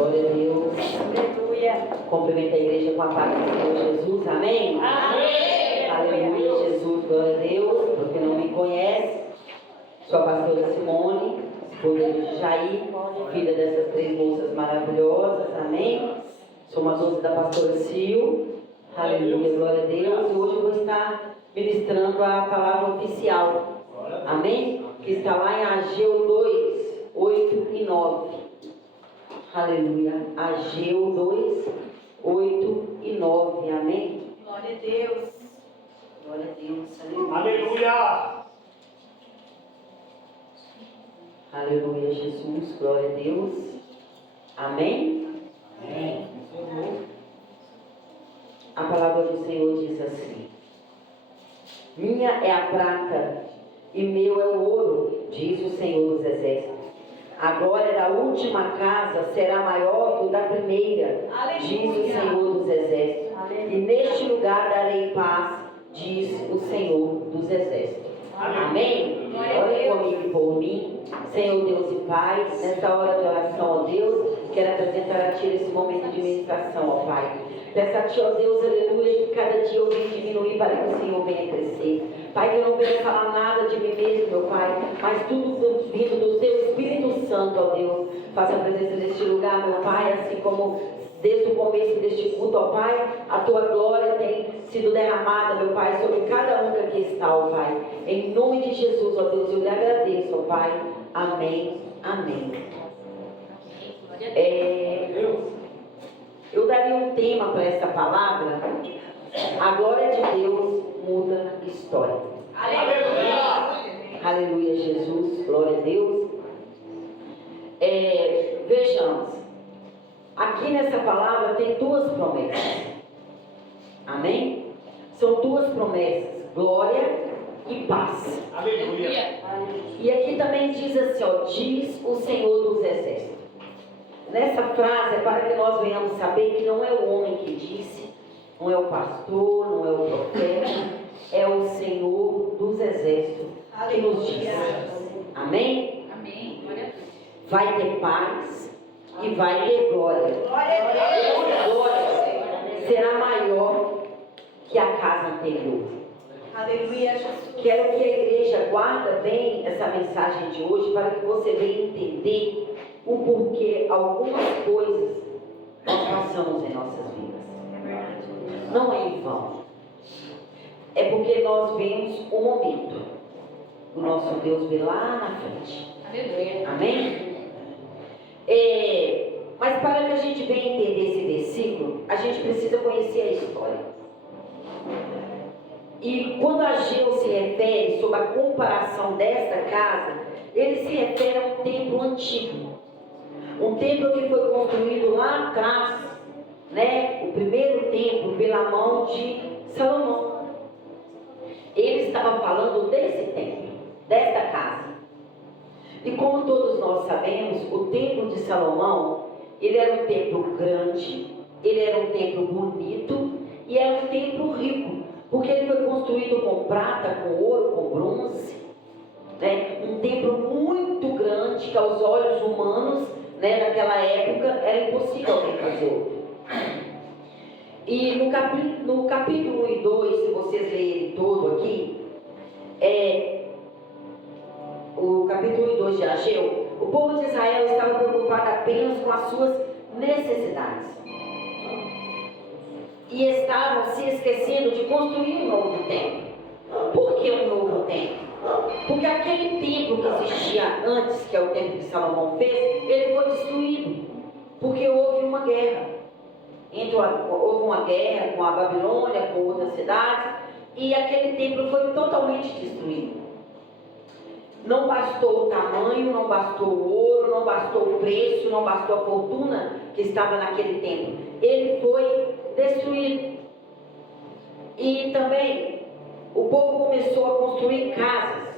Glória a Deus. Aleluia. Cumprimenta a igreja com a paz do Senhor Jesus. Amém? Amém. Aleluia, Jesus. Glória a Deus. Porque não me conhece, sou a pastora Simone, esposa de Jair, filha dessas três moças maravilhosas. Amém? Sou uma doce da pastora Sil. Aleluia, glória a Deus. E hoje eu vou estar ministrando a palavra oficial. Amém? Que está lá em Ageu 2, 8 e 9. Aleluia. Ageu 2, 8 e 9. Amém? Glória a Deus. Glória a Deus. Aleluia. Aleluia. Aleluia, Jesus. Glória a Deus. Amém? Amém. A palavra do Senhor diz assim: minha é a prata e meu é o ouro, diz o Senhor dos Exércitos. A glória da última casa será maior do da primeira, diz o Senhor dos Exércitos. E neste lugar darei paz, diz o Senhor dos Exércitos. Amém? Ore comigo e por mim. Senhor Deus e Pai, nesta hora de oração, ó Deus, quero apresentar a Ti esse momento de meditação, ó Pai. Peço a Ti, ó Deus, aleluia, que cada dia eu venha diminuir para que o Senhor venha crescer. Pai, que eu não venha falar nada de mim mesmo, meu Pai, mas tudo vindo do Teu Espírito Santo, ó Deus. Faça a presença deste lugar, meu Pai, assim como desde o começo deste culto, ó Pai, a Tua glória tem sido derramada, meu Pai, sobre cada um que aqui está, ó Pai. Em nome de Jesus, ó Deus, eu lhe agradeço, ó Pai. Amém. Amém. Eu daria um tema para essa palavra: a glória de Deus muda história. Aleluia. Aleluia, Jesus, glória a Deus. Vejamos, aqui nessa palavra tem duas promessas. Amém? São duas promessas: glória e paz. Aleluia. E aqui também diz assim, ó, diz o Senhor dos Exércitos. Nessa frase é para que nós venhamos saber que não é o homem que disse, não é o pastor, não é o profeta, é o Senhor dos Exércitos que nos diz. Amém? Amém. Glória a Deus. Vai ter paz e vai ter glória. Glória a Deus. A glória será maior que a casa anterior. Aleluia, Jesus. Quero que a igreja guarde bem essa mensagem de hoje para que você venha entender o porquê algumas coisas nós passamos em nossas vidas. É verdade. Não é em vão. É porque nós vemos o momento. O nosso Deus vê lá na frente. Aleluia. Amém? Mas para que a gente venha entender esse versículo, a gente precisa conhecer a história. E quando Ageu se refere sobre a comparação desta casa, ele se refere a um templo antigo. Um templo que foi construído lá atrás, né? O primeiro templo pela mão de Salomão. Ele estava falando desse templo, desta casa. E como todos nós sabemos, o templo de Salomão, ele era um templo grande, ele era um templo bonito e era um templo rico, porque ele foi construído com prata, com ouro, com bronze, né? Um templo muito grande que aos olhos humanos, né, naquela época era impossível alguém fazer outro. E no capítulo 1 e 2, se vocês lerem todo aqui, o capítulo 1 e 2 de Ageu, o povo de Israel estava preocupado apenas com as suas necessidades. E estavam se esquecendo de construir um novo templo. Por que um novo templo? Porque aquele templo que existia antes, que é o templo que Salomão fez, ele foi destruído. Porque houve uma guerra. Houve uma guerra com a Babilônia, com outras cidades, e aquele templo foi totalmente destruído. Não bastou o tamanho, não bastou o ouro, não bastou o preço, não bastou a fortuna que estava naquele templo. Ele foi destruído. E também o povo começou a construir casas.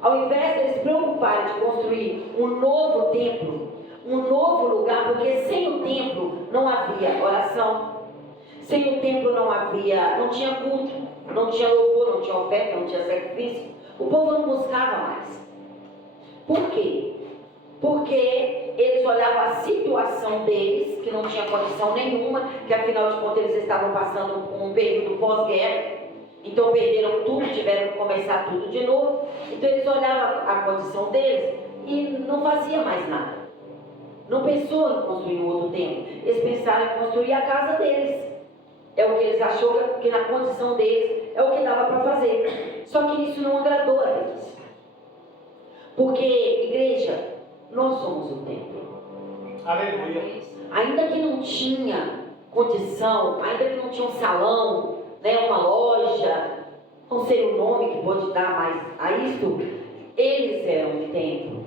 Ao invés de eles se preocuparem de construir um novo templo, um novo lugar, porque sem o templo não havia oração, sem o templo não tinha culto, não tinha louvor, não tinha oferta, não tinha sacrifício. O povo não buscava mais. Por quê? Porque eles olhavam a situação deles, que não tinha condição nenhuma, que afinal de contas eles estavam passando por um período pós-guerra, então perderam tudo, tiveram que começar tudo de novo. Então eles olhavam a condição deles e não fazia mais nada. Não pensou em construir um outro templo. Eles pensaram em construir a casa deles. É o que eles acharam que na condição deles é o que dava para fazer. Só que isso não agradou a Deus. Porque, igreja, nós somos o templo. Aleluia. Ainda que não tinha condição, ainda que não tinha um salão, né, uma loja, não sei o nome que pode dar mais a isto, eles eram o templo.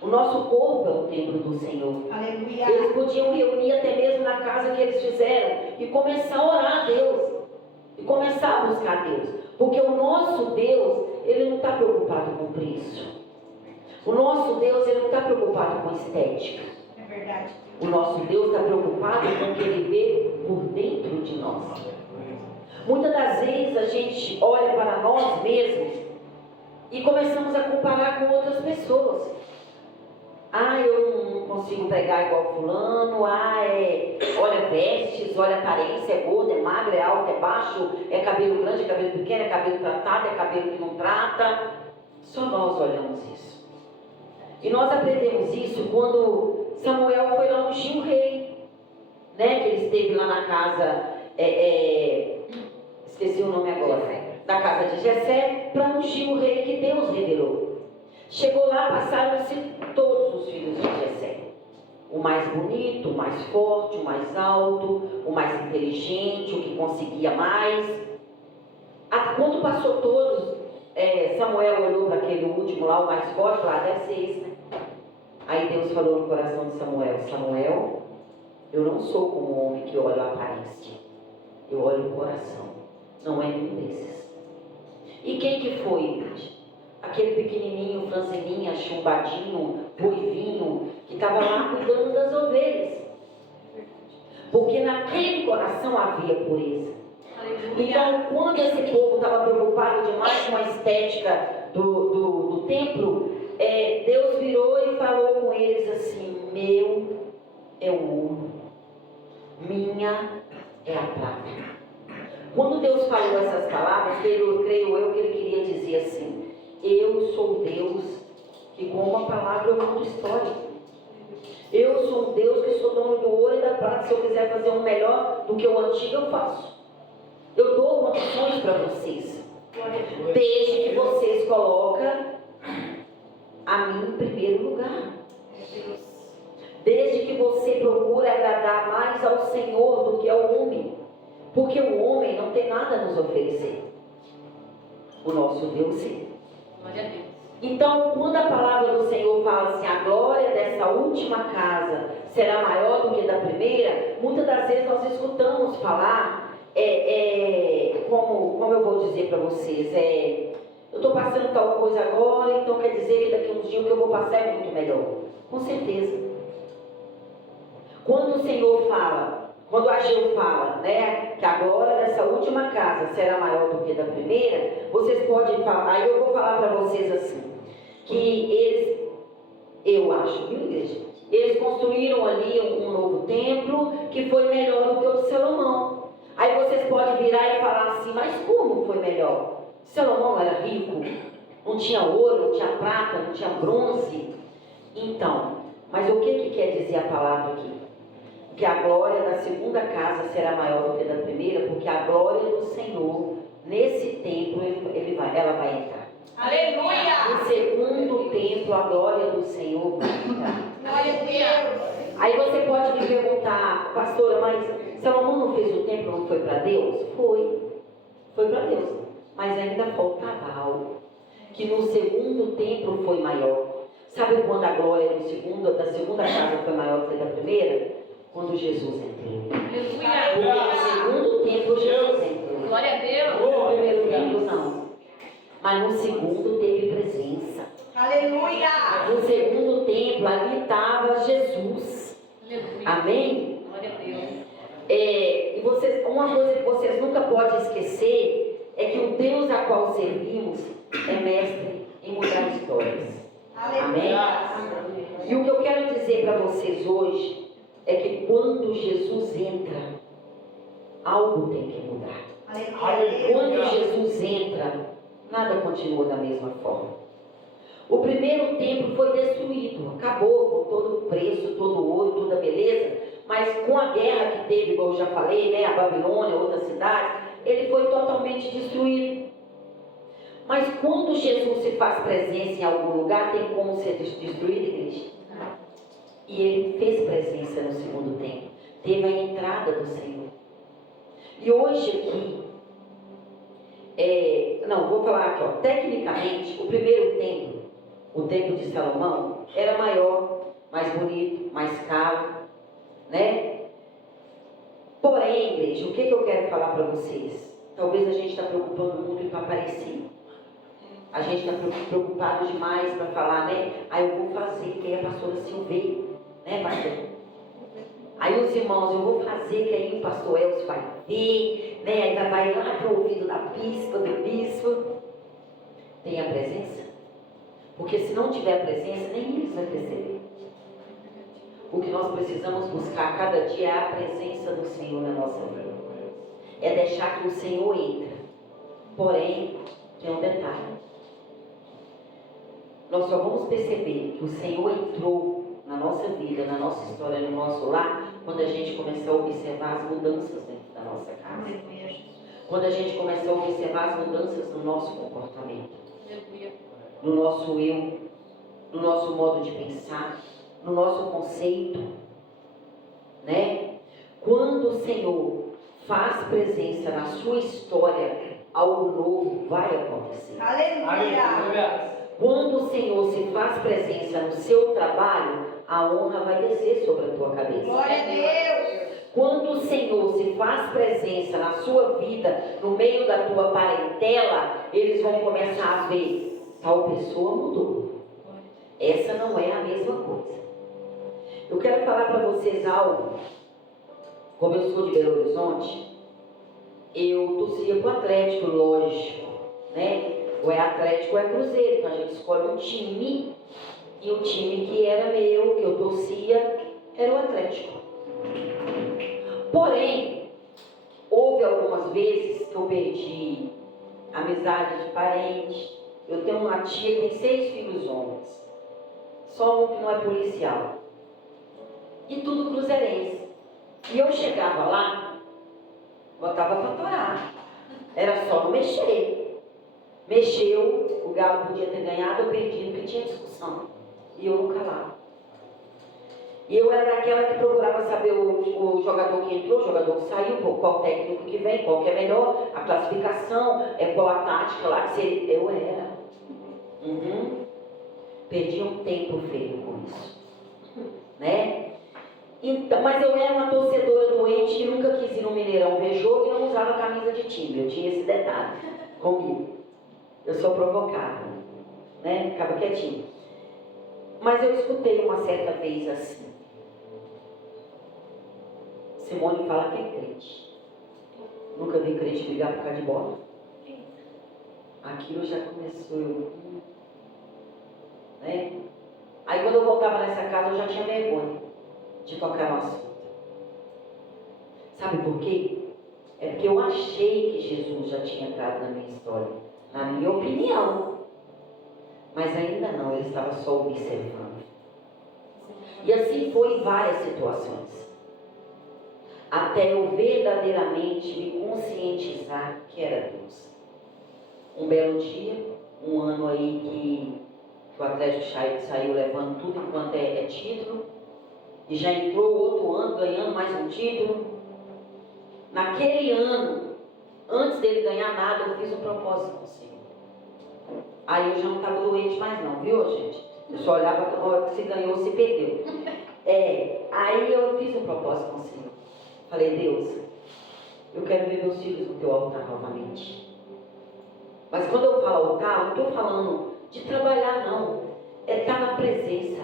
O nosso corpo é o templo do Senhor. Aleluia. Eles podiam reunir até mesmo na casa que eles fizeram e começar a orar a Deus. E começar a buscar a Deus. Porque o nosso Deus, ele não está preocupado com preço. O nosso Deus, ele não está preocupado com estética. É verdade. O nosso Deus está preocupado com o que ele vê por dentro de nós. Muitas das vezes a gente olha para nós mesmos e começamos a comparar com outras pessoas. Ah, eu não consigo pregar igual fulano. Olha vestes, olha aparência, é gordo, é magro, é alto, é baixo, é cabelo grande, é cabelo pequeno, é cabelo tratado, é cabelo que não trata. Só nós olhamos isso. E nós aprendemos isso quando Samuel foi lá ungir o rei, né? Que ele esteve lá na casa, esqueci o nome agora, da casa de Jessé, para ungir o rei que Deus revelou. Chegou lá, passaram-se todos os filhos de Jessé. O mais bonito, o mais forte, o mais alto, o mais inteligente, o que conseguia mais. Quando passou todos, Samuel olhou para aquele último lá, o mais forte, falou, deve ser esse, né? Aí Deus falou no coração de Samuel, Samuel, eu não sou como o homem que olha a aparência, eu olho o coração, não é nenhum desses. E quem que foi, gente? Aquele pequenininho, franzininha, chumbadinho, ruivinho, que estava lá cuidando das ovelhas. Porque naquele coração havia pureza. Então, quando esse povo estava preocupado demais com a estética do templo, Deus virou e falou com eles assim, meu é o ouro, minha é a prata. Quando Deus falou essas palavras, creio eu que ele queria dizer assim, eu sou Deus que com uma palavra eu mudo história. Eu sou um Deus que sou dono do ouro e da prata. Se eu quiser fazer um melhor do que o antigo, eu faço. Eu dou condições para vocês. Desde que vocês colocam a mim em primeiro lugar. Desde que você procura agradar mais ao Senhor do que ao homem. Porque o homem não tem nada a nos oferecer. O nosso Deus sim. Glória a Deus. Então, quando a palavra do Senhor fala assim, a glória dessa última casa será maior do que da primeira, muitas das vezes nós escutamos falar, como eu vou dizer para vocês, eu estou passando tal coisa agora, então quer dizer que daqui a uns dias o que eu vou passar é muito melhor. Com certeza. Quando o Senhor fala, quando Ageu fala, né, que a glória dessa última casa será maior do que da primeira, vocês podem falar, aí eu vou falar para vocês assim, que eles, eu acho, viu, igreja? Eles construíram ali um novo templo que foi melhor do que o de Salomão. Aí vocês podem virar e falar assim, mas como foi melhor? Salomão era rico, não tinha ouro, não tinha prata, não tinha bronze. Então, mas o que quer dizer a palavra aqui? Que a glória da segunda casa será maior do que da primeira, porque a glória do Senhor, nesse templo, ela vai entrar. Aleluia! No segundo templo, a glória do Senhor vai entrar. Glória a Deus! Aí você pode me perguntar, pastora, mas Salomão não fez o templo, não foi para Deus? Foi para Deus, mas ainda faltava algo, que no segundo templo foi maior. Sabe quando a glória da segunda casa foi maior do que da primeira? Quando Jesus entrou. Aleluia! No segundo templo, Jesus entrou. Glória a Deus! No primeiro templo, não. Mas no segundo teve presença. Aleluia! No segundo templo, ali estava Jesus. Aleluia! Amém? Glória a Deus! E uma coisa que vocês nunca podem esquecer é que o Deus a qual servimos é mestre em mudar histórias. Amém? E o que eu quero dizer para vocês hoje é que quando Jesus entra, algo tem que mudar. Quando Jesus entra, nada continua da mesma forma. O primeiro templo foi destruído, acabou com todo o preço, todo o ouro, toda a beleza, mas com a guerra que teve, como eu já falei, né, a Babilônia, outras cidades, ele foi totalmente destruído. Mas quando Jesus se faz presença em algum lugar, tem como ser destruído, igreja? E ele fez presença no segundo templo, teve a entrada do Senhor. E hoje aqui, vou falar aqui, ó, tecnicamente, o primeiro templo, o templo de Salomão, era maior, mais bonito, mais caro, né? Porém, igreja, o que eu quero falar para vocês? Talvez a gente está preocupando muito para aparecer. A gente está preocupado demais para falar, né? Aí eu vou fazer, que a pastora Silveira, né, pastor? Aí os irmãos, eu vou fazer, que aí o pastor Elcio vai ver, né? Aí vai lá para o ouvido da bispa, do bispo. Tem a presença? Porque se não tiver a presença, nem eles vão perceber. O que nós precisamos buscar cada dia é a presença do Senhor na nossa vida. É deixar que o Senhor entre. Porém, tem um detalhe. Nós só vamos perceber que o Senhor entrou na nossa vida, na nossa história, no nosso lar, quando a gente começar a observar as mudanças dentro da nossa casa. Quando a gente começar a observar as mudanças no nosso comportamento, no nosso eu, no nosso modo de pensar, no nosso conceito, né? Quando o Senhor faz presença na sua história, algo novo vai acontecer. Aleluia! Quando o Senhor se faz presença no seu trabalho, a honra vai descer sobre a tua cabeça. Glória a Deus! Quando o Senhor se faz presença na sua vida, no meio da tua parentela, eles vão começar a ver, tal pessoa mudou. Essa não é a mesma coisa. Eu quero falar para vocês algo. Como eu sou de Belo Horizonte, eu torcia para o Atlético, lógico, né? Ou é Atlético ou é Cruzeiro, então a gente escolhe um time, e o time que era meu, que eu torcia, era o Atlético. Porém, houve algumas vezes que eu perdi amizade de parente. Eu tenho uma tia que tem 6 filhos homens, só um que não é policial, e tudo cruzeirense. E eu chegava lá, botava para torar, era só não mexer. Mexeu, o Galo podia ter ganhado ou perdido, porque tinha discussão. E eu nunca lá. E eu era daquela que procurava saber o jogador que entrou, o jogador que saiu, qual técnico que vem, qual que é melhor, a classificação, qual a tática lá que seria. Eu era. Perdi um tempo feio com isso. Né? Então, mas eu era uma torcedora doente que nunca quis ir no Mineirão ver jogo e não usava camisa de time. Eu tinha esse detalhe comigo. Eu sou provocada, né? Ficava quietinha. Mas eu escutei uma certa vez assim. Simone fala que é crente. Nunca vi crente brigar por causa de bola. Aquilo já começou, né? Aí quando eu voltava nessa casa eu já tinha vergonha de tocar no assunto. Sabe por quê? É porque eu achei que Jesus já tinha entrado na minha história. Na minha opinião. Mas ainda não, ele estava só observando. E assim foi em várias situações. Até eu verdadeiramente me conscientizar que era Deus. Um belo dia, um ano aí que o Atlético saiu levando tudo enquanto é título. E já entrou outro ano ganhando mais um título. Naquele ano, antes dele ganhar nada, eu fiz um propósito com o Senhor. Aí eu já não estava doente mais não, viu, gente? Eu só olhava se ganhou ou se perdeu. Aí eu fiz um propósito com o Senhor. Falei, Deus, eu quero ver meus filhos no teu altar novamente. Mas quando eu falo altar, não estou falando de trabalhar não. É estar na presença.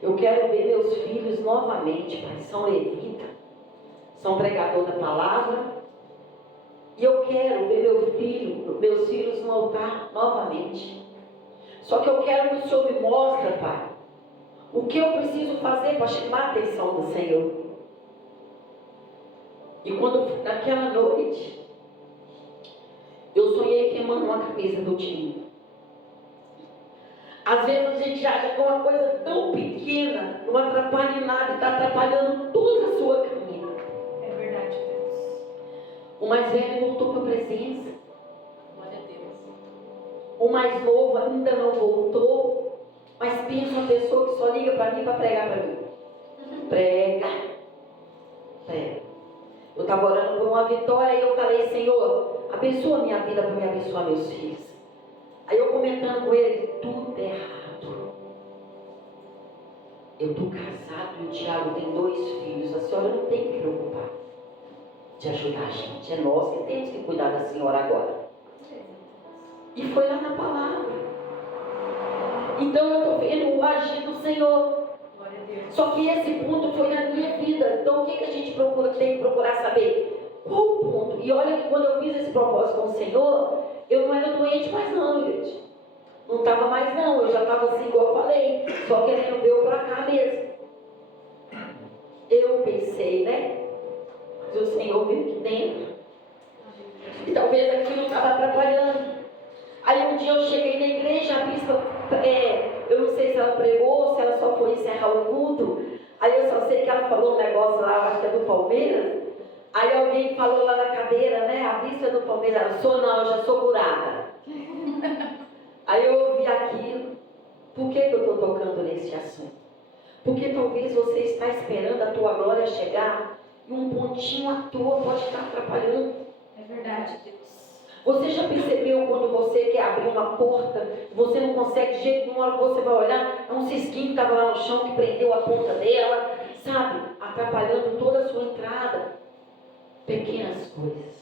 Eu quero ver meus filhos novamente, Pai. São levita, são pregador da palavra. E eu quero ver meus filhos no altar novamente. Só que eu quero que o Senhor me mostre, Pai, O que eu preciso fazer para chamar a atenção do Senhor? E quando naquela noite eu sonhei queimando uma camisa do time. Às vezes a gente acha que é uma coisa tão pequena, não atrapalha em nada, está atrapalhando toda a sua caminhada. É verdade, Deus. O mais velho voltou para a presença. Glória a Deus. O mais novo ainda não voltou. Mas pensa uma pessoa que só liga para mim para pregar para mim. Prega. Eu estava orando por uma vitória e eu falei, Senhor, abençoa a minha vida para me abençoar meus filhos. Aí eu comentando com ele, tudo errado. Eu estou casado e o Tiago tem 2 filhos. A senhora não tem que preocupar de ajudar a gente. É nós que temos que cuidar da senhora agora. E foi lá na palavra. Então eu estou vendo o agir do Senhor. Glória a Deus. Só que esse ponto foi na minha vida. Então o que a gente tem que procurar saber? Qual o ponto? E olha que quando eu fiz esse propósito com o Senhor, eu não era doente mais não, gente. Não estava mais não. Eu já estava assim, igual eu falei, só querendo ver eu para cá mesmo. Eu pensei, né? Mas o Senhor veio aqui dentro. E talvez aquilo estava atrapalhando. Aí um dia eu cheguei na igreja, a bispa, eu não sei se ela pregou, se ela só foi encerrar o culto. Aí eu só sei que ela falou um negócio lá, eu acho que é do Palmeiras. Aí alguém falou lá na cadeira, né? A bispa do Palmeiras, ela, sou não, eu já sou curada. Aí eu ouvi aquilo. Por que eu estou tocando nesse assunto? Porque talvez você está esperando a tua glória chegar e um pontinho à toa pode estar atrapalhando. É verdade, Deus. Você já percebeu quando você quer abrir uma porta, você não consegue de jeito nenhum, hora que você vai olhar, é um cisquinho que estava lá no chão que prendeu a ponta dela, sabe? Atrapalhando toda a sua entrada. Pequenas coisas.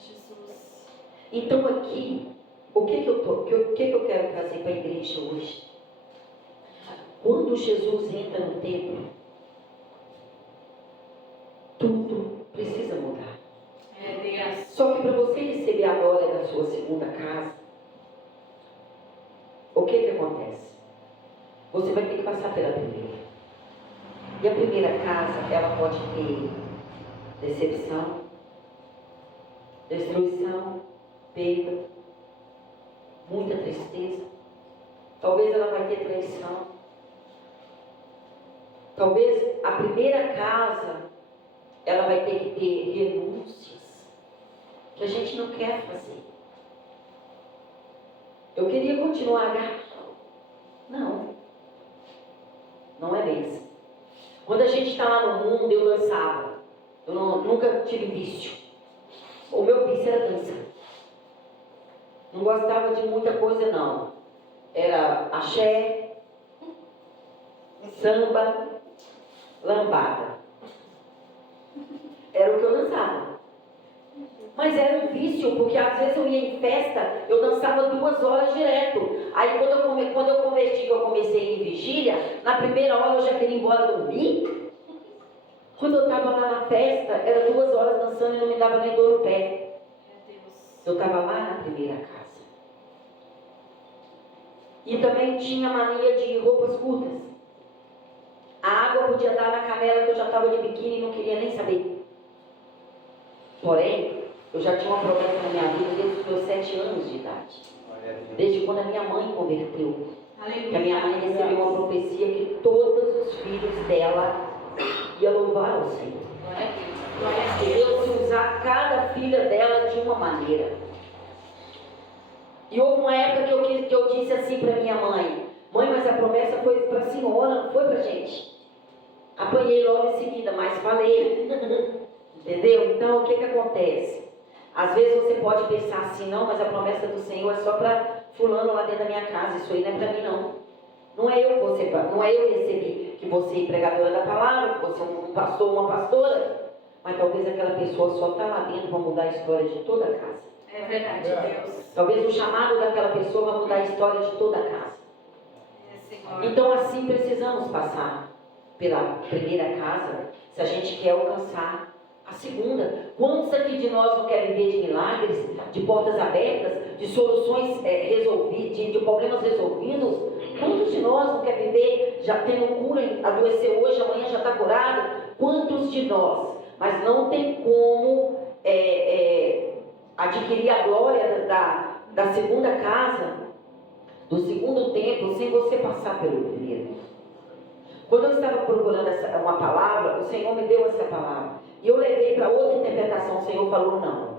Jesus. Então aqui, o que eu quero trazer para a igreja hoje? Quando Jesus entra no templo, tudo precisa mudar. É Deus. Só que para você receber a glória da sua segunda casa, o que acontece? Você vai ter que passar pela primeira. E a primeira casa, ela pode ter decepção, destruição, perda, muita tristeza. Talvez ela vai ter traição. Talvez a primeira casa, ela vai ter que ter renúncias que a gente não quer fazer. Eu queria continuar agarrado. Não é mesmo. Quando a gente está lá no mundo, eu dançava. Eu nunca tive vício. O meu vício era dança. Não gostava de muita coisa não. Era axé, samba, lambada. Era o que eu dançava. Mas era um vício, porque às vezes eu ia em festa, eu dançava 2 horas direto. Aí quando eu converti, que eu comecei a ir em vigília, na primeira hora eu já queria ir embora dormir. Quando eu estava lá na festa, era 2 horas dançando e não me dava nem dor no pé. Eu estava lá na primeira casa. E também tinha mania de roupas curtas. A água podia dar na canela que eu já estava de biquíni e não queria nem saber. Porém, eu já tinha uma promessa na minha vida desde os meus 7 anos de idade. Desde quando a minha mãe converteu. Aleluia. Que a minha mãe recebeu uma profecia que todos os filhos dela iam louvar ao Senhor. Glória a Deus. Glória a Deus. Deus ia usar cada filha dela de uma maneira. E houve uma época que eu disse assim para minha mãe: mãe, mas a promessa foi para a senhora, não foi para a gente. Apanhei logo em seguida, mas falei. Entendeu? Então, o que acontece? Às vezes você pode pensar assim, não, mas a promessa do Senhor é só para fulano lá dentro da minha casa, isso aí não é para mim não. Não é eu que recebi, que você é pregadora da palavra, que você é um pastor, uma pastora, mas talvez aquela pessoa só está lá dentro para mudar a história de toda a casa. É verdade, Deus. Talvez o chamado daquela pessoa vai mudar a história de toda a casa. É, Senhor. Então assim precisamos passar pela primeira casa, se a gente quer alcançar a segunda. Quantos aqui de nós não querem viver de milagres, de portas abertas, de soluções resolvidas, de problemas resolvidos? Quantos de nós não quer viver, já tendo cura, adoeceu hoje, amanhã já está curado? Quantos de nós? Mas não tem como adquirir a glória da segunda casa, do segundo templo, sem você passar pelo primeiro. Quando eu estava procurando uma palavra, o Senhor me deu essa palavra. E eu levei para outra interpretação. O Senhor falou, não.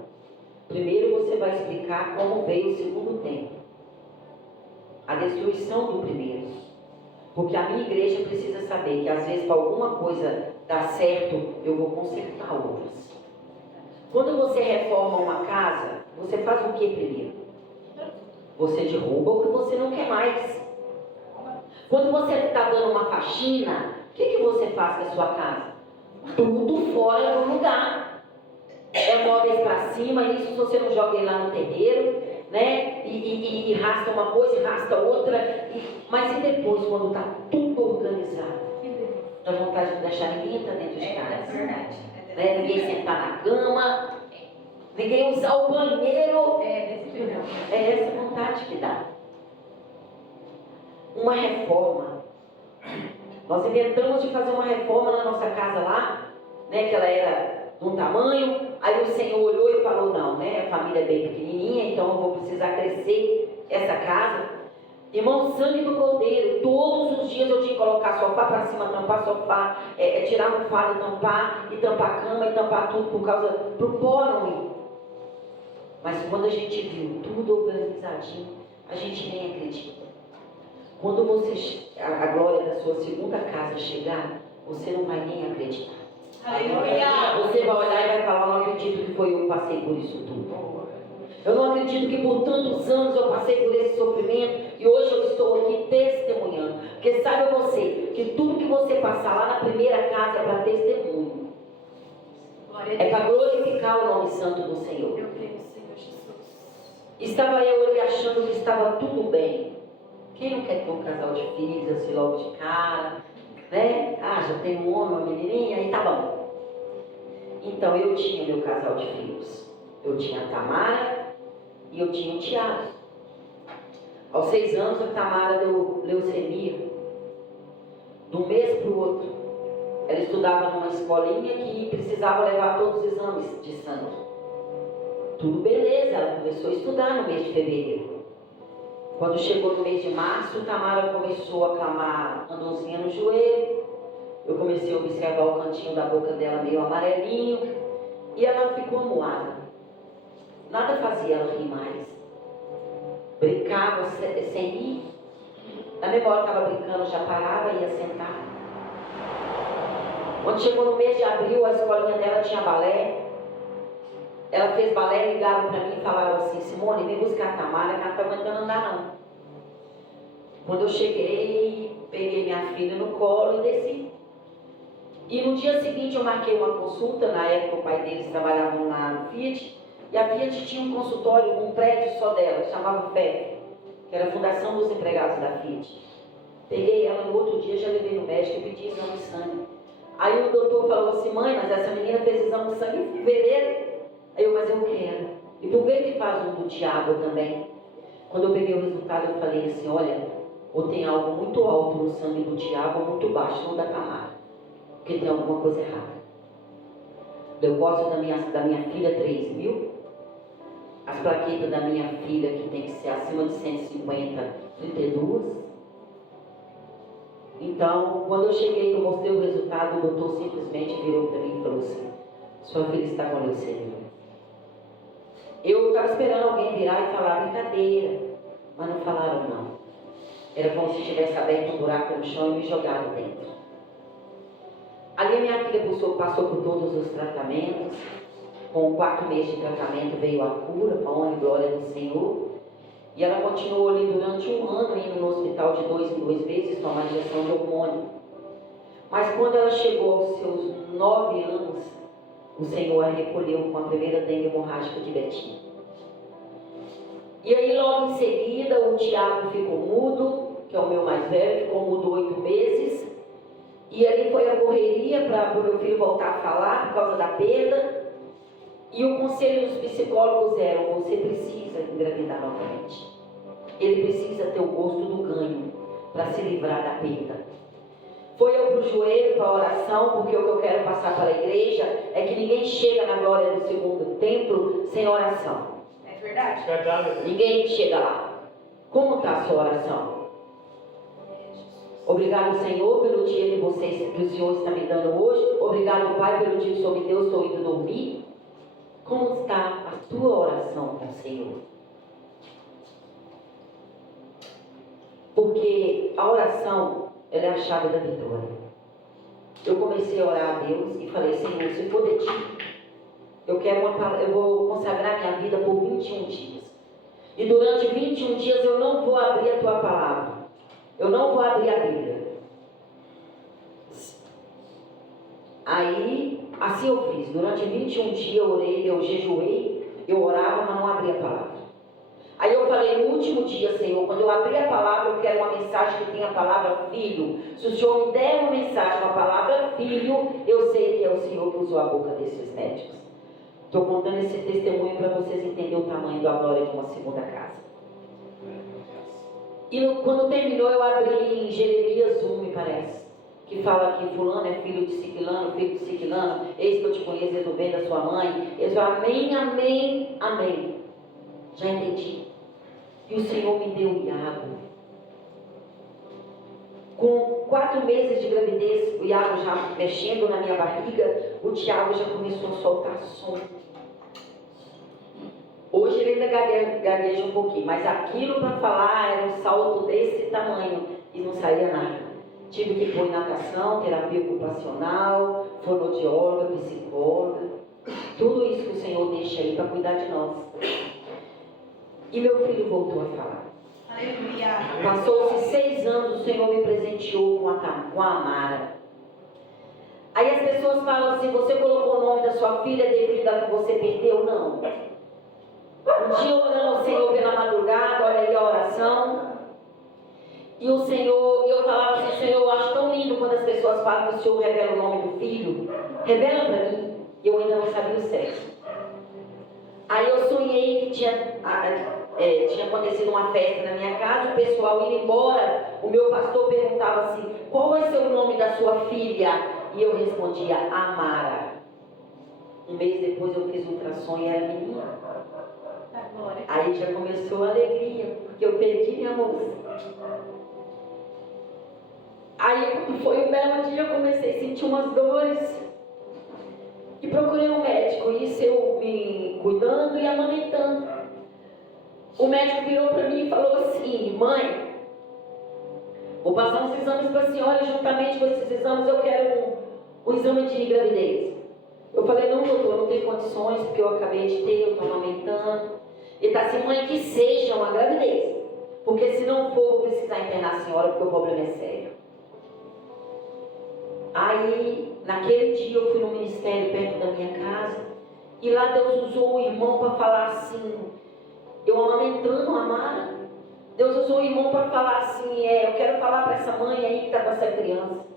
Primeiro você vai explicar como veio o segundo templo. A destruição do primeiro. Porque a minha igreja precisa saber que às vezes para alguma coisa dar certo, eu vou consertar outras. Quando você reforma uma casa, você faz o que primeiro? Você derruba o que você não quer mais. Quando você está dando uma faxina, o que você faz com a sua casa? Tudo fora do lugar. É móveis para cima, isso se você não joga ele lá no terreiro, né? E rasta uma coisa e rasta outra. Mas e depois, quando está tudo organizado? Dá vontade de deixar ninguém entrar dentro de casa. É verdade. Né? Ninguém sentar na cama, ninguém usar o banheiro. É essa vontade que dá. Uma reforma. Nós inventamos de fazer uma reforma na nossa casa lá, né? Que ela era de um tamanho. Aí o Senhor olhou e falou, não, né? A família é bem pequenininha, então eu vou precisar crescer essa casa. Irmão, sangue do cordeiro, todos os dias eu tinha que colocar sofá para cima, tampar sofá, tirar o almofada, tampar, e tampar a cama, e tampar tudo por causa do pó não ir. Mas quando a gente viu tudo organizadinho, a gente nem acredita. Quando a glória da sua segunda casa chegar, você não vai nem acreditar. Aleluia! Você vai olhar e vai falar, eu não acredito que foi eu que passei por isso tudo. Eu não acredito que por tantos anos eu passei por esse sofrimento e hoje eu estou aqui testemunhando. Porque saiba você, que tudo que você passar lá na primeira casa é para testemunho. É para glorificar o nome santo do Senhor. Eu creio, Senhor Jesus. Estava eu ali achando que estava tudo bem. Quem não quer ter um casal de filhos assim logo de cara? Né? Ah, já tem um homem, uma menininha, aí tá bom. Então eu tinha meu casal de filhos. Eu tinha a Tamara e eu tinha o Tiago. Aos 6 anos a Tamara deu leucemia. De um mês para o outro. Ela estudava numa escolinha que precisava levar todos os exames de sangue. Tudo beleza, ela começou a estudar no mês de fevereiro. Quando chegou no mês de março, Tamara começou a clamar uma dorzinha no joelho. Eu comecei a observar o cantinho da boca dela meio amarelinho. E ela ficou amuada. Nada fazia ela rir mais. Brincava sem rir. Na mesma hora estava brincando, já parava e ia sentar. Quando chegou no mês de abril, a escolinha dela tinha balé. Ela fez balé, ligaram para mim e falaram assim, Simone, vem buscar a Tamara, que ela não está aguentando andar não. Quando eu cheguei, peguei minha filha no colo e desci. E no dia seguinte eu marquei uma consulta, na época o pai deles trabalhava na Fiat, e a Fiat tinha um consultório, um prédio só dela, que chamava FEF, que era a Fundação dos Empregados da Fiat. Peguei ela no outro dia, já levei no médico e pedi exame de sangue. Aí o doutor falou assim, mãe, mas essa menina fez exame de sangue em fevereiro. Aí eu, mas eu quero. E por que que faz um do Tiago também? Quando eu peguei o resultado, eu falei assim, olha, ou tem algo muito alto no sangue do Tiago, ou muito baixo no da Tamara. Porque tem alguma coisa errada. Leucócito da minha filha, 3.000. As plaquetas da minha filha, que tem que ser acima de 150, 32. Então, quando eu cheguei, eu mostrei o resultado, o doutor simplesmente virou para mim e falou assim, sua filha está com leucemia. Eu estava esperando alguém virar e falar brincadeira, mas não falaram não. Era como se tivesse aberto um buraco no chão e me jogado dentro. Ali minha filha passou por todos os tratamentos. Com 4 meses de tratamento veio a cura, com a honra e glória do Senhor. E ela continuou ali durante 1 ano, indo no hospital de 2 em 2 vezes, tomar injeção de hormônio. Mas quando ela chegou aos seus 9 anos, o Senhor a recolheu com a primeira dengue hemorrágica de Betim. E aí logo em seguida o Tiago ficou mudo, que é o meu mais velho, ficou mudo 8 meses. E ali foi a correria para o meu filho voltar a falar por causa da perda. E o conselho dos psicólogos era, você precisa engravidar novamente. Ele precisa ter o gosto do ganho. para se livrar da perda. Foi eu para o joelho, para a oração, porque o que eu quero passar para a igreja é que ninguém chega na glória do segundo templo sem oração. É verdade. Verdade. Ninguém chega lá. Como está a sua oração? Obrigado, Senhor, pelo dia que o Senhor está me dando hoje. Obrigado, Pai, pelo dia que o Senhor me deu. Estou indo dormir. Como está a tua oração com o Senhor? Porque a oração, ela é a chave da vitória. Eu comecei a orar a Deus e falei, Senhor, se for de ti, eu vou consagrar minha vida por 21 dias. E durante 21 dias eu não vou abrir a tua palavra. Eu não vou abrir a Bíblia. Aí, assim eu fiz. Durante 21 dias eu orei, eu jejuei, eu orava, mas não abria a palavra. Aí eu falei, no último dia, Senhor, quando eu abrir a palavra, eu quero uma mensagem que tenha a palavra filho. Se o Senhor me der uma mensagem com a palavra filho, eu sei que é o Senhor que usou a boca desses médicos. Estou contando esse testemunho para vocês entenderem o tamanho da glória de uma segunda casa. E quando terminou, eu abri em Jeremias 1, me parece, que fala que fulano é filho de Ciclano, filho de Ciclano, eis que eu te conheço desde o ventre da sua mãe. Eu disse, amém, amém, amém. Já entendi. E o Senhor me deu Iago. Com 4 meses de gravidez, o Iago já mexendo na minha barriga, o Tiago já começou a soltar som. Hoje ele ainda gagueja um pouquinho, mas aquilo para falar era um salto desse tamanho e não saía nada. Tive que pôr em natação, terapia ocupacional, fonoaudióloga, psicóloga, tudo isso que o Senhor deixa aí para cuidar de nós. E meu filho voltou a falar. Aleluia. Passou-se 6 anos, o Senhor me presenteou com a Amara. Aí as pessoas falam assim, você colocou o nome da sua filha devido a que você perdeu? Não. Um dia orando ao Senhor pela madrugada, olha aí a oração. E o Senhor, eu falava assim, Senhor, eu acho tão lindo quando as pessoas falam que o Senhor revela o nome do filho. Revela para mim. E eu ainda não sabia o sexo. Aí eu sonhei que tinha acontecido uma festa na minha casa, o pessoal indo embora, o meu pastor perguntava assim, qual vai ser o nome da sua filha? E eu respondia, Amara. Um mês depois eu fiz ultrassom e era menina. Aí já começou a alegria, porque eu perdi minha moça. Aí quando foi um belo dia eu comecei a sentir umas dores. E procurei um médico, isso eu me cuidando e amamentando. O médico virou para mim e falou assim, mãe, vou passar uns exames para a senhora e juntamente com esses exames eu quero um exame de gravidez. Eu falei, não doutor, não tenho condições porque eu acabei de ter, eu estou amamentando. Ele está assim, mãe, que seja uma gravidez. Porque se não for, vou precisar internar a senhora porque o problema é sério. Aí, naquele dia eu fui no ministério perto da minha casa. E lá Deus usou o irmão para falar assim, eu amamentando a Amara. Deus usou o irmão para falar assim, eu quero falar para essa mãe aí que está com essa criança.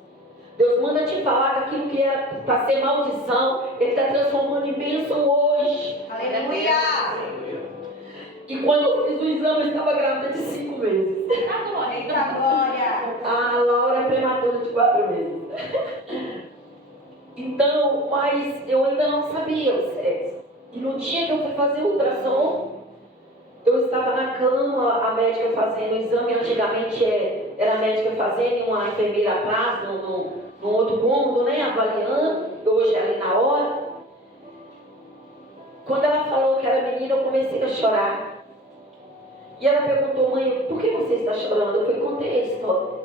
Deus manda te falar que aquilo que era para ser maldição, Ele está transformando em bênção hoje. Aleluia. E quando eu fiz o exame, eu estava grávida de 5 meses. Eita glória. A Laura é prematura de 4 meses. Então, mas eu ainda não sabia o sexo. E no dia que eu fui fazer o ultrassom, eu estava na cama, a médica fazendo o exame. Antigamente era a médica fazendo e uma enfermeira atrás, num outro cômodo, né, avaliando. Hoje é ali na hora. Quando ela falou que era menina, eu comecei a chorar. E ela perguntou, mãe, por que você está chorando? Eu fui contei a história.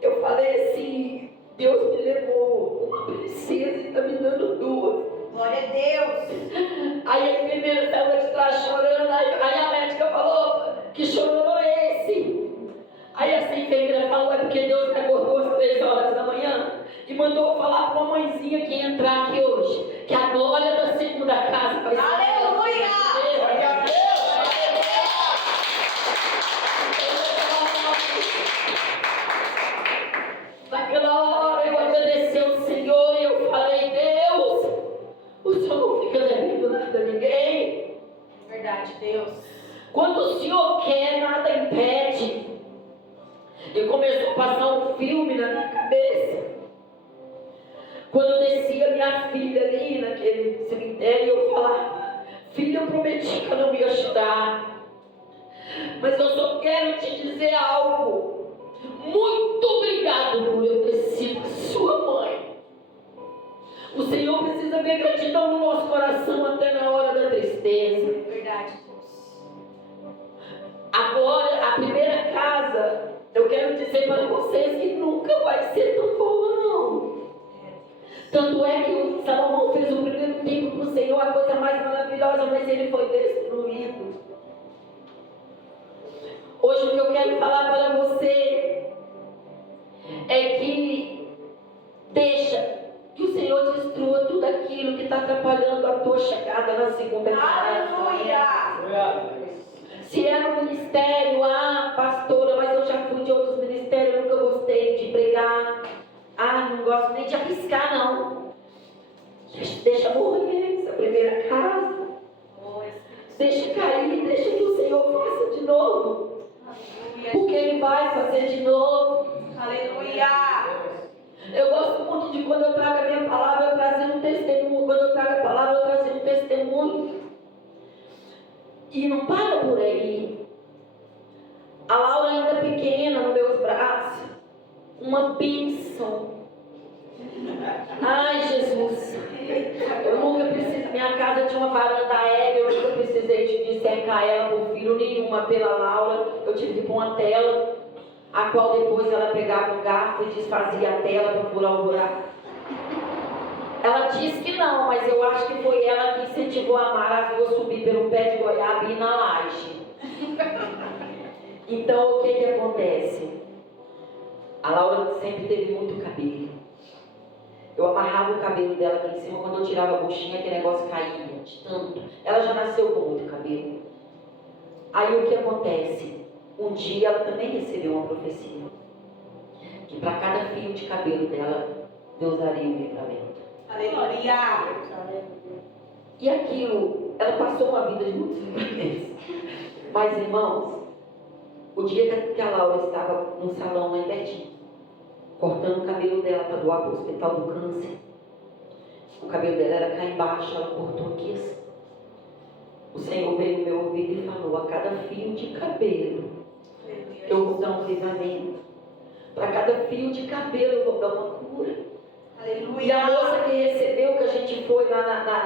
Eu falei assim, Deus me levou uma princesa e está me dando 2. Glória a Deus. Aí a enfermeira saiu de trás chorando, aí a médica falou, que chorou esse? Aí essa enfermeira falou, é porque Deus me acordou às 3 horas da manhã e mandou falar para uma mãezinha que ia entrar aqui hoje, que a glória da segunda casa vai ser. Aleluia! Glória a Deus! Naquela hora eu agradeci ao Senhor e eu falei, Deus, o Senhor não fica devendo nada a ninguém. Verdade, Deus. Quando o Senhor quer, nada impede. passar um filme na minha cabeça. Quando eu descia minha filha ali naquele cemitério, eu falava: filha, eu prometi que eu não ia chorar. Mas eu só quero te dizer algo. Muito obrigado por eu ter sido sua mãe. O Senhor precisa ver gratidão no nosso coração até na hora da tristeza. Verdade, Deus. Agora, a primeira casa, eu quero dizer para vocês que nunca vai ser tão boa, não. Tanto é que o Salomão fez o primeiro templo para o Senhor, a coisa mais maravilhosa, mas ele foi destruído. Hoje o que eu quero falar para você é que deixa que o Senhor destrua tudo aquilo que está atrapalhando a tua chegada na segunda casa. Aleluia. Se é no ministério, pastora, mas eu já fui de outros ministérios, eu nunca gostei de pregar. Não gosto nem de arriscar, não. Deixa morrer essa primeira casa. Deixa cair, deixa que o Senhor faça de novo. Porque Ele vai fazer de novo. Aleluia. Eu gosto muito de quando eu trago a minha palavra, eu trazer um testemunho. Quando eu trago a palavra, eu trazer um testemunho. E não para por aí. A Laura ainda pequena nos meus braços. Uma bênção. Ai, Jesus. Eu nunca precisei. Minha casa tinha uma varanda aérea. Eu nunca precisei de cercar ela por filho nenhuma pela Laura. Eu tive que pôr uma tela, a qual depois ela pegava um garfo e desfazia a tela para furar o buraco. Ela disse que não, mas eu acho que foi ela que incentivou a Mara a subir pelo pé de goiaba e ir na laje. Então, o que acontece? A Laura sempre teve muito cabelo. Eu amarrava o cabelo dela aqui em cima, quando eu tirava a buchinha, aquele negócio caía de tanto. Ela já nasceu com muito cabelo. Aí o que acontece? Um dia ela também recebeu uma profecia. Que para cada fio de cabelo dela, Deus daria um livramento. Aleluia. E aquilo, ela passou uma vida de muitos livramentos. Mas, irmãos, o dia que a Laura estava no salão lá em Betim, cortando o cabelo dela para doar para o hospital do câncer, o cabelo dela era cá embaixo, ela cortou aqui assim. O Senhor veio no meu ouvido e falou: a cada fio de cabelo eu vou dar um livramento. Para cada fio de cabelo eu vou dar uma cura. Aleluia. E a moça que recebeu, que a gente foi lá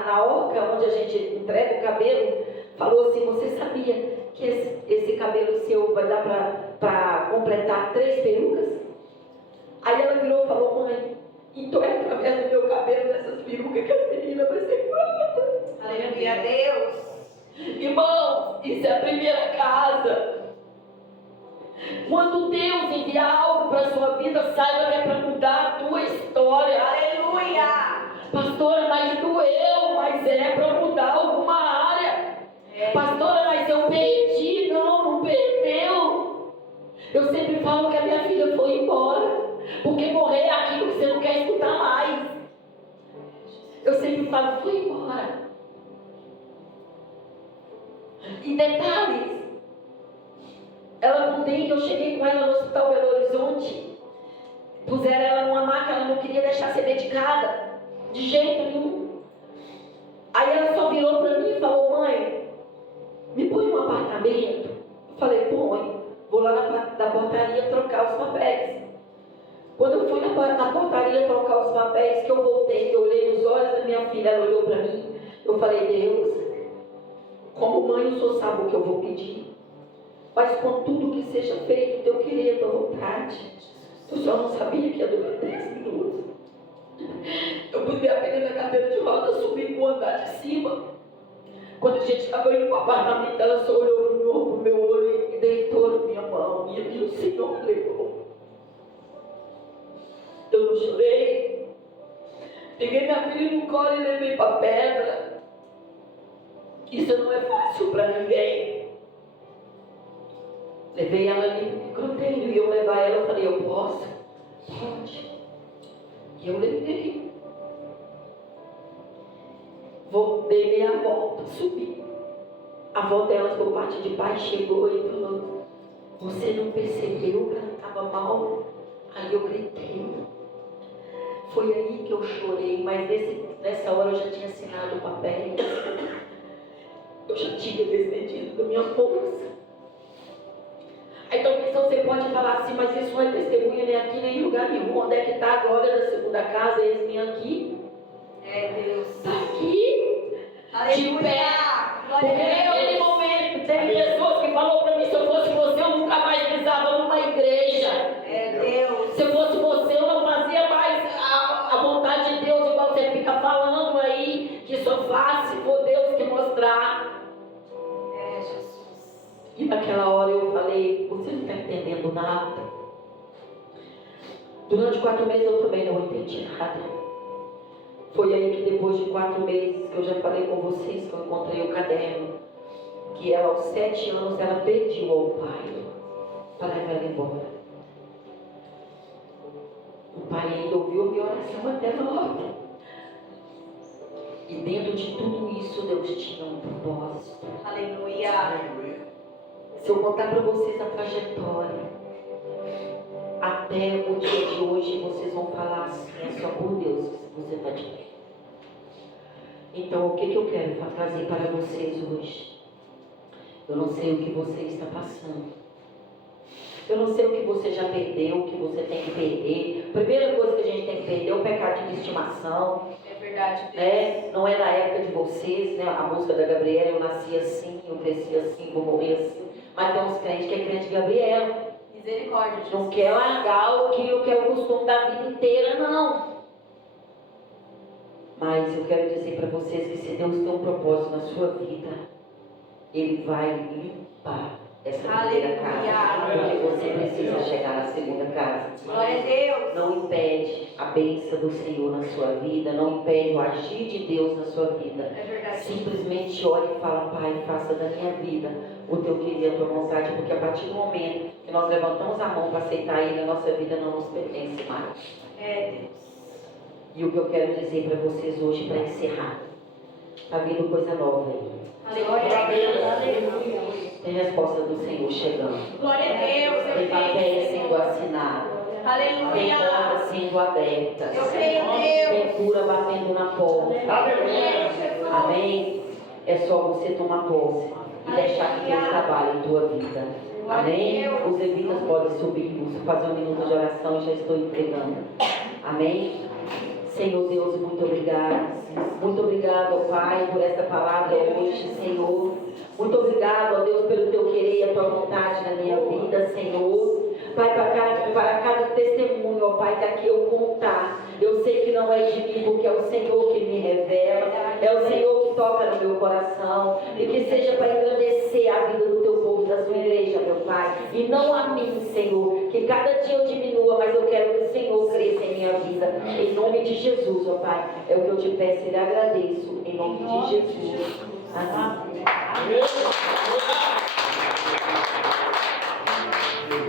na orca, onde a gente entrega o cabelo, falou assim: você sabia que esse cabelo seu vai dar para completar 3 perucas? Aí ela virou e falou: mãe, então é através do meu cabelo, dessas perucas, que as meninas vão ser curadas. Aleluia, Deus. Irmãos, isso é a primeira casa. Quando Deus enviar algo para a sua vida, saiba que é para mudar a tua história. Aleluia. Pastora, mas doeu, mas é para mudar alguma área. Pastora, mas eu perdi. Não perdeu. Eu sempre falo que a minha filha foi embora, porque morrer é aquilo que você não quer escutar mais. Eu sempre falo: foi embora. E detalhes, ela não tem, que eu cheguei com ela no hospital Belo Horizonte, puseram ela numa maca, ela não queria deixar ser medicada, de jeito nenhum. Aí ela só virou para mim e falou: mãe, me põe um apartamento. Eu falei: põe, vou lá na portaria trocar os papéis. Quando eu fui na portaria trocar os papéis, que eu voltei, que eu olhei nos olhos da minha filha, ela olhou para mim, eu falei: Deus, como mãe o Senhor sabe o que eu vou pedir, mas com tudo que seja feito, teu querer, tua vontade. Eu só não sabia que ia durar 10 minutos. Eu pus minha filha na cadeira de rodas, subi pro andar de cima. Quando a gente estava indo para o apartamento, ela só olhou pro meu olho e deitou na minha mão. E o Senhor me levou. Eu não chorei. Peguei minha filha no colo e levei para a pedra. Isso não é fácil para ninguém. Levei ela ali no microteiro e eu levar ela, eu falei: eu posso? Pode. E eu levei. Dei meia volta, subi. A avó delas, por parte de pai, chegou e falou: você não percebeu que ela estava mal? eu gritei. Foi aí que eu chorei, mas nessa hora eu já tinha assinado o papel. Eu já tinha descendido da minha força. Aí talvez você pode falar assim, mas isso não é testemunho nem aqui, nem em lugar nenhum. Onde é que está a glória da segunda casa? Eles aqui. É Deus. Está aqui. De pé. Porque naquele momento teve pessoas que falaram para mim, se eu fosse você, eu nunca mais pisava numa igreja. É Deus. Se eu fosse você, eu não fazia mais a vontade de Deus, igual você fica falando aí, que só faz se for Deus que mostrar. É Jesus. E naquela hora eu falei, você não está entendendo nada. Durante 4 meses eu também não entendi nada. Foi aí que depois de 4 meses, que eu já falei com vocês, que eu encontrei o caderno, que ela aos 7 anos, ela pediu ao pai para levar ela embora. O pai ainda ouviu minha oração até 9. E dentro de tudo isso, Deus tinha um propósito. Aleluia. Se eu contar para vocês a trajetória, até o dia de hoje, vocês vão falar assim, é só por Deus que você está de pé. Então, o que eu quero trazer para vocês hoje? Eu não sei o que você está passando. Eu não sei o que você já perdeu, o que você tem que perder. Primeira coisa que a gente tem que perder é o pecado de estimação. É verdade, Deus. Não é na época de vocês, né? A música da Gabriela, eu nasci assim, eu cresci assim, vou morrer assim. Mas tem uns crentes que é crente de Gabriela. Misericórdia, Jesus. Não quer largar o que é o costume da vida inteira, não. Mas eu quero dizer para vocês que se Deus tem um propósito na sua vida, Ele vai limpar essa primeira casa. Porque você precisa chegar na segunda casa. Glória a Deus. Não impede a bênção do Senhor na sua vida, não impede o agir de Deus na sua vida. É verdade. Simplesmente ore e fala, Pai, faça da minha vida o teu querer, a tua vontade, porque a partir do momento que nós levantamos a mão para aceitar Ele, a nossa vida não nos pertence mais. É Deus. E o que eu quero dizer para vocês hoje, para encerrar, está vindo coisa nova aí. Glória a Deus. Aleluia. Tem resposta do Senhor chegando. Glória a Deus. Tem Eu papéis creio, sendo Senhor. assinados. Tem Aleluia. portas sendo abertas. Eu creio, Deus. Tem cura batendo na porta. Aleluia. Amém? É só você tomar posse e deixar que Deus trabalhe em tua vida. Amém? Os levitas podem subir, fazer um minuto de oração e já estou entregando. Amém? Senhor Deus, muito obrigado. Muito obrigado, ó Pai, por essa palavra hoje, Senhor. Muito obrigado, ó Deus, pelo teu querer e a tua vontade na minha vida, Senhor. Pai, para cada testemunho, ó Pai, que aqui eu contar, eu sei que não é de mim, porque é o Senhor que me revela, é o Senhor que toca no meu coração, e que seja para engrandecer a vida do teu povo, da sua igreja, meu Pai, e não a mim, Senhor, que cada dia eu diminua, mas eu quero que o Senhor cresça em minha vida, em nome de Jesus, ó Pai, é o que eu te peço e lhe agradeço, em nome de Jesus. Amém.